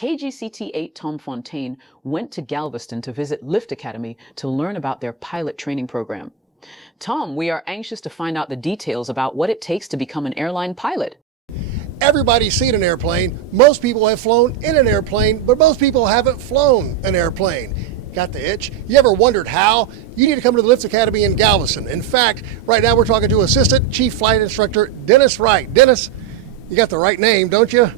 KGCT 8 Tom Fontaine went to Galveston to visit Lift Academy to learn about their pilot training program. Tom, we are anxious to find out the details about what it takes to become an airline pilot. Everybody's seen an airplane. Most people have flown in an airplane, but most people haven't flown an airplane. Got the itch? You ever wondered how? You need to come to the Lift Academy in Galveston. In fact, right now we're talking to Assistant Chief Flight Instructor Dennis Wright. Dennis, you got the right name, don't you?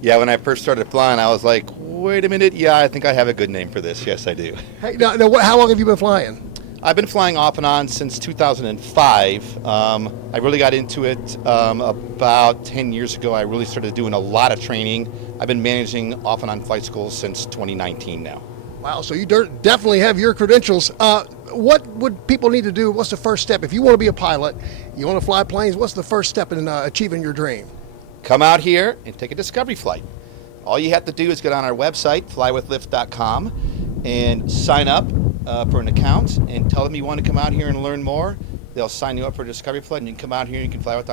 Yeah, when I first started flying, I was like, wait a minute, yeah, I think I have a good name for this. Yes, I do. Hey, now, how long have you been flying? I've been flying off and on since 2005. I really got into it about 10 years ago. I really started doing a lot of training. I've been managing off and on flight schools since 2019 now. Wow, so you definitely have your credentials. What would people need to do? What's the first step? If you want to be a pilot, you want to fly planes, what's the first step in achieving your dream? Come out here and take a discovery flight. All you have to do is get on our website, flywithlift.com, and sign up for an account and tell them you want to come out here and learn more. They'll sign you up for a discovery flight, and you can come out here and you can fly with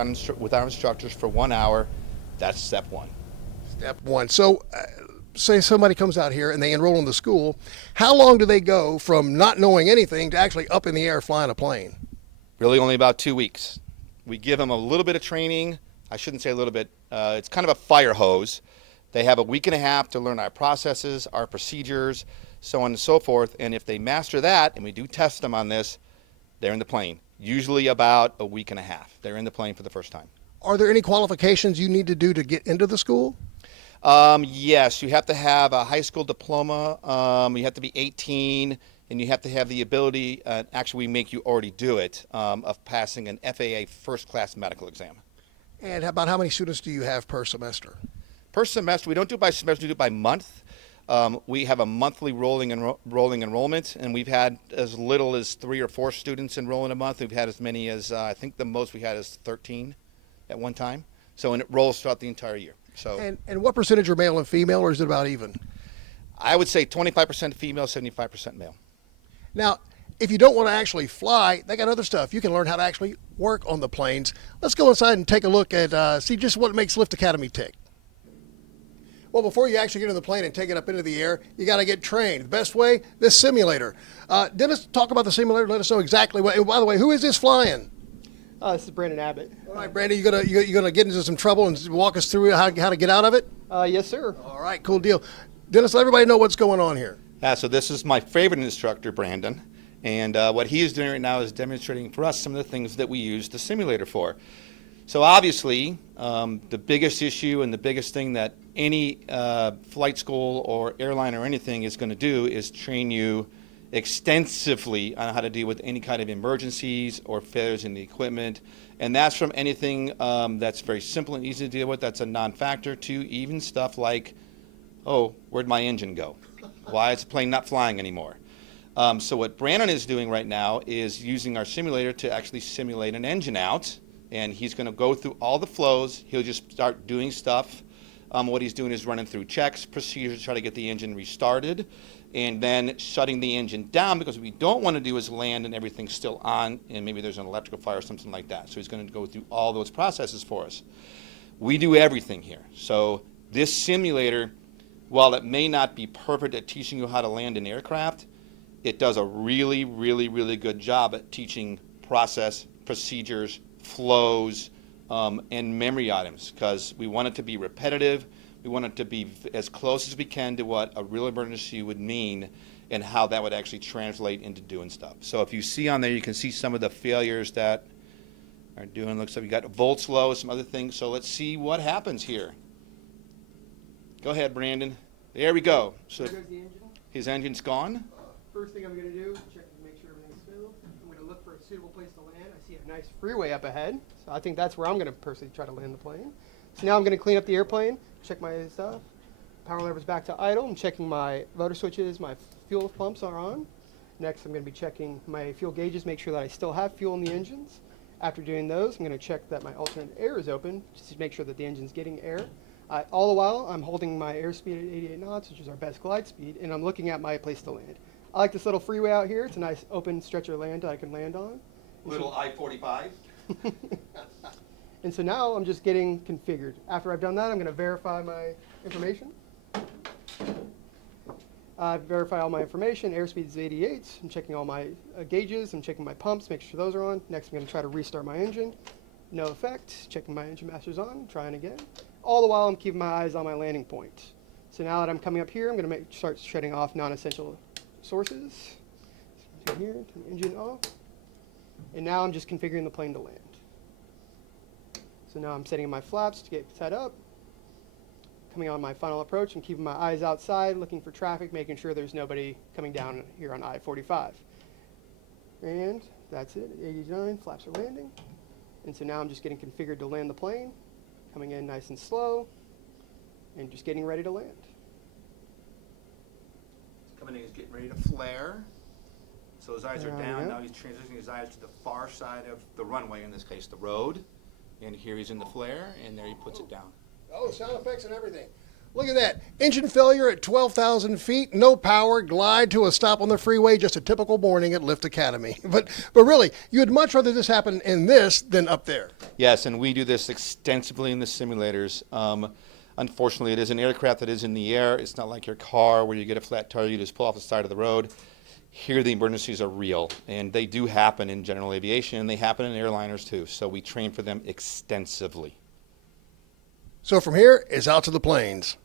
our instructors for 1 hour. That's step one. Step one. So say somebody comes out here and they enroll in the school. How long do they go from not knowing anything to actually up in the air flying a plane? Really only about 2 weeks. We give them a little bit of training. I shouldn't say a little bit. It's kind of a fire hose. They have a week and a half to learn our processes, our procedures, so on and so forth. And if they master that, and we do test them on this, they're in the plane. Usually about a week and a half. They're in the plane for the first time. Are there any qualifications you need to do to get into the school? Yes, you have to have a high school diploma. You have to be 18, and you have to have the ability, actually we make you already do it, of passing an FAA first class medical exam. And about how many students do you have per semester? Per semester, we don't do it by semester, we do it by month. We have a monthly rolling enrollment, and we've had as little as 3 or 4 students enroll in a month. We've had as many as, I think the most we had is 13 at one time. So, and it rolls throughout the entire year. So. And what percentage are male and female, or is it about even? I would say 25% female, 75% male. Now, if you don't want to actually fly, they got other stuff. You can learn how to actually work on the planes. Let's go inside and take a look at, see just what makes Lift Academy tick. Well, before you actually get in the plane and take it up into the air, you got to get trained. The best way, this simulator. Dennis, talk about the simulator. Let us know exactly what. And by the way, who is this flying? This is Brandon Abbott. All right, Brandon, you gonna get into some trouble and walk us through how to get out of it? Yes, sir. All right, cool deal. Dennis, let everybody know what's going on here. So this is my favorite instructor, Brandon. And what he is doing right now is demonstrating for us some of the things that we use the simulator for. So obviously, the biggest issue and the biggest thing that any flight school or airline or anything is going to do is train you extensively on how to deal with any kind of emergencies or failures in the equipment. And that's from anything that's very simple and easy to deal with, that's a non-factor, to even stuff like, oh, where'd my engine go? Why is the plane not flying anymore? So what Brandon is doing right now is using our simulator to actually simulate an engine out. And he's going to go through all the flows. He'll just start doing stuff. What he's doing is running through checks, procedures, try to get the engine restarted, and then shutting the engine down, because what we don't want to do is land and everything's still on, and maybe there's an electrical fire or something like that. So he's going to go through all those processes for us. We do everything here. So this simulator, while it may not be perfect at teaching you how to land an aircraft, it does a really, really, really good job at teaching process, procedures, flows, and memory items, because we want it to be repetitive. We want it to be as close as we can to what a real emergency would mean and how that would actually translate into doing stuff. So if you see on there, you can see some of the failures that are doing. Looks like we got volts low, some other things. So let's see what happens here. Go ahead, Brandon. There we go. So There goes the engine. his engine's gone. First thing I'm going to do is check to make sure everything's filled. I'm going to look for a suitable place to land. I see a nice freeway up ahead, so I think that's where I'm going to personally try to land the plane. So now I'm going to clean up the airplane, check my stuff. Power lever's back to idle. I'm checking my rotor switches, my fuel pumps are on. Next, I'm going to be checking my fuel gauges, make sure that I still have fuel in the engines. After doing those, I'm going to check that my alternate air is open, just to make sure that the engine's getting air. All the while, I'm holding my airspeed at 88 knots, which is our best glide speed, and I'm looking at my place to land. I like this little freeway out here. It's a nice open stretcher land I can land on. Little I-45. And so now I'm just getting configured. After I've done that, I'm going to verify my information. I verify all my information. Airspeed is 88. I'm checking all my gauges. I'm checking my pumps, making sure those are on. Next, I'm going to try to restart my engine. No effect. Checking my engine masters on. Trying again. All the while, I'm keeping my eyes on my landing point. So now that I'm coming up here, I'm going to start shutting off non-essential sources. So here, turn the engine off. And now I'm just configuring the plane to land. So now I'm setting my flaps to get set up. Coming on my final approach and keeping my eyes outside, looking for traffic, making sure there's nobody coming down here on I-45. And that's it, 89, flaps are landing. And so now I'm just getting configured to land the plane, coming in nice and slow, and just getting ready to land. Coming in, he's getting ready to flare. So his eyes are down, now he's transitioning his eyes to the far side of the runway, in this case the road. And here he's in the flare, and there he puts it down. Oh, sound effects and everything. Look at that. Engine failure at 12,000 feet, no power, glide to a stop on the freeway, just a typical morning at Lift Academy. But really, you'd much rather this happen in this than up there. Yes, and we do this extensively in the simulators. Unfortunately, it is an aircraft that is in the air. It's not like your car where you get a flat tire, you just pull off the side of the road. Here the emergencies are real, and they do happen in general aviation, and they happen in airliners too. So we train for them extensively. So from here, it's out to the planes.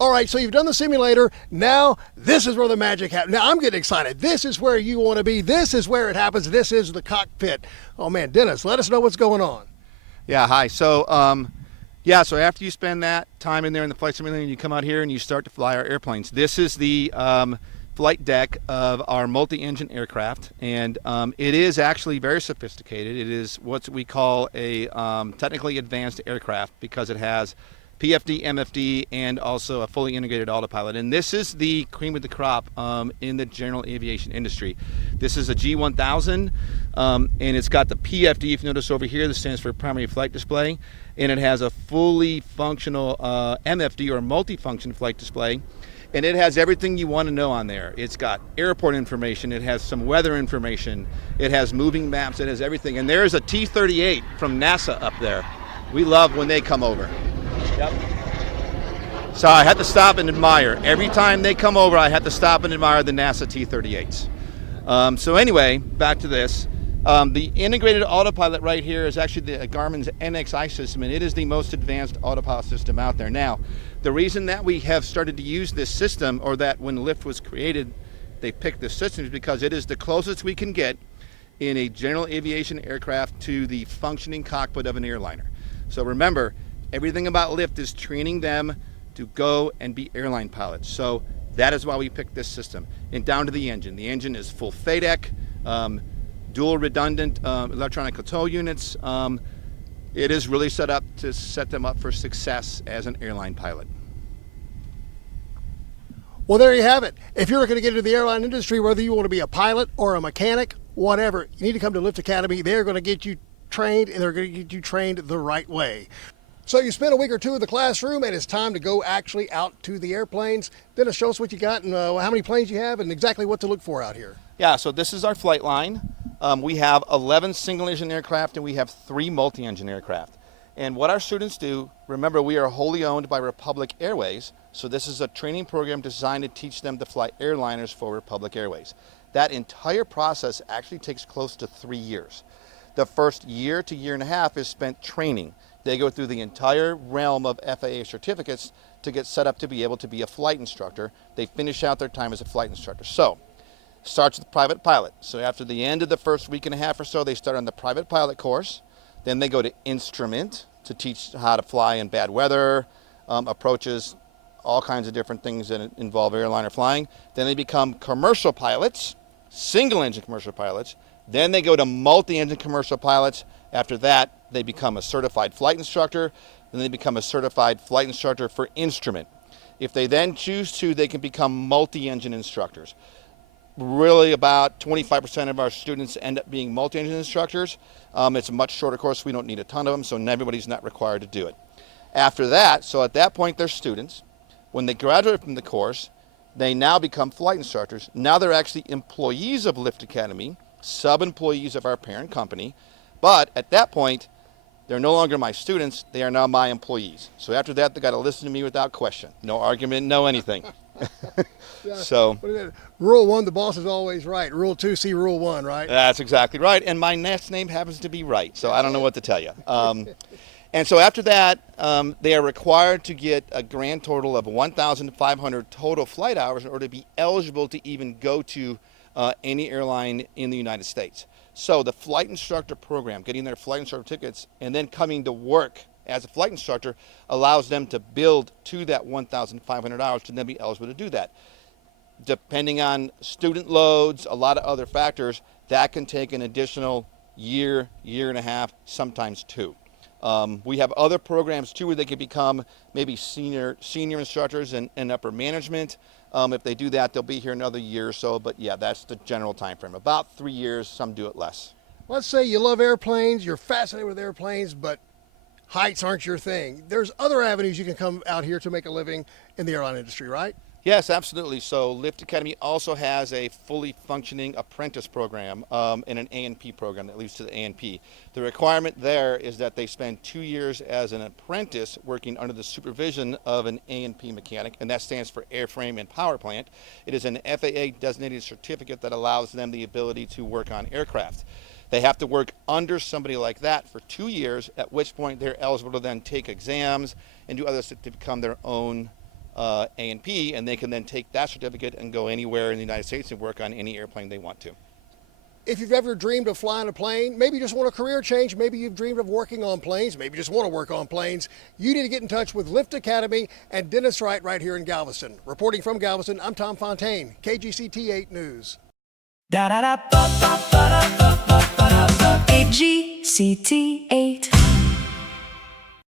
All right, so you've done the simulator. Now, this is where the magic happens. Now, I'm getting excited. This is where you want to be. This is where it happens. This is the cockpit. Oh, man, Dennis, let us know what's going on. Yeah, hi. So, so after you spend that time in there in the flight simulator, you come out here and you start to fly our airplanes. This is the flight deck of our multi-engine aircraft, and it is actually very sophisticated. It is what we call a technically advanced aircraft because it has PFD, MFD, and also a fully integrated autopilot. And this is the cream of the crop in the general aviation industry. This is a G1000, and it's got the PFD, if you notice over here, this stands for primary flight display, and it has a fully functional MFD or multifunction flight display. And it has everything you want to know on there. It's got airport information, it has some weather information, it has moving maps, it has everything. And there's a T-38 from NASA up there. We love when they come over. Yep. So I had to stop and admire. Every time they come over, I had to stop and admire the NASA T-38s. So anyway, back to this. The integrated autopilot right here is actually the Garmin's NXI system, and it is the most advanced autopilot system out there. Now, the reason that we have started to use this system, or that when Lyft was created, they picked this system, is because it is the closest we can get in a general aviation aircraft to the functioning cockpit of an airliner. So remember, everything about Lyft is training them to go and be airline pilots. So that is why we picked this system. And down to the engine. The engine is full FADEC, dual redundant electronic control units. It is really set up to set them up for success as an airline pilot. Well, there you have it. If you're looking to get into the airline industry, whether you want to be a pilot or a mechanic, whatever, you need to come to Lift Academy. They're going to get you trained, and they're going to get you trained the right way. So you spent a week or two in the classroom, and it's time to go actually out to the airplanes. Dennis, show us what you got and how many planes you have and exactly what to look for out here. Yeah, so this is our flight line. We have 11 single-engine aircraft, and we have 3 multi-engine aircraft. And what our students do, remember, we are wholly owned by Republic Airways, so this is a training program designed to teach them to fly airliners for Republic Airways. That entire process actually takes close to 3 years. The first year to year and a half is spent training. They go through the entire realm of FAA certificates to get set up to be able to be a flight instructor. They finish out their time as a flight instructor. So, starts with private pilot. So after the end of the first week and a half or so, they start on the private pilot course. Then they go to instrument to teach how to fly in bad weather, approaches, all kinds of different things that involve airliner flying. Then they become commercial pilots, single-engine commercial pilots. Then they go to multi-engine commercial pilots. After that, they become a certified flight instructor. Then they become a certified flight instructor for instrument. If they then choose to, they can become multi-engine instructors. Really about 25% of our students end up being multi-engine instructors. It's a much shorter course. We don't need a ton of them, so everybody's not required to do it. After that, so at that point they're students. When they graduate from the course, they now become flight instructors. Now they're actually employees of Lift Academy, sub-employees of our parent company. But at that point, They're no longer my students, they are now my employees. So after that, they got to listen to me without question. No argument, no anything. So What is it? Rule 1, the boss is always right. Rule 2, see Rule 1, right? that's exactly right. And my last name happens to be Wright, so I don't know what to tell you. And so after that, they are required to get a grand total of 1,500 total flight hours in order to be eligible to even go to any airline in the United States. So the flight instructor program, getting their flight instructor tickets and then coming to work as a flight instructor allows them to build to that 1,500 hours to then be eligible to do that. Depending on student loads, a lot of other factors, that can take an additional year, year and a half, sometimes 2. We have other programs too where they can become maybe senior instructors and upper management. If they do that, they'll be here another year or so. But yeah, that's the general time frame. About 3 years. Some do it less. Let's say you love airplanes, you're fascinated with airplanes, but heights aren't your thing. There's other avenues you can come out here to make a living in the airline industry, right? Yes, absolutely. So Lift Academy also has a fully functioning apprentice program and an A&P program that leads to the A&P. The requirement there is that they spend 2 years as an apprentice working under the supervision of an A&P mechanic, and that stands for airframe and power plant. It is an FAA designated certificate that allows them the ability to work on aircraft. They have to work under somebody like that for 2 years, at which point they're eligible to then take exams and do other stuff to become their own A&P, and they can then take that certificate and go anywhere in the United States and work on any airplane they want to. If you've ever dreamed of flying a plane, maybe you just want a career change, maybe you've dreamed of working on planes, maybe you just want to work on planes, you need to get in touch with Lift Academy and Dennis Wright right here in Galveston. Reporting from Galveston, I'm Tom Fontaine, KGCT 8 News. KGCT 8.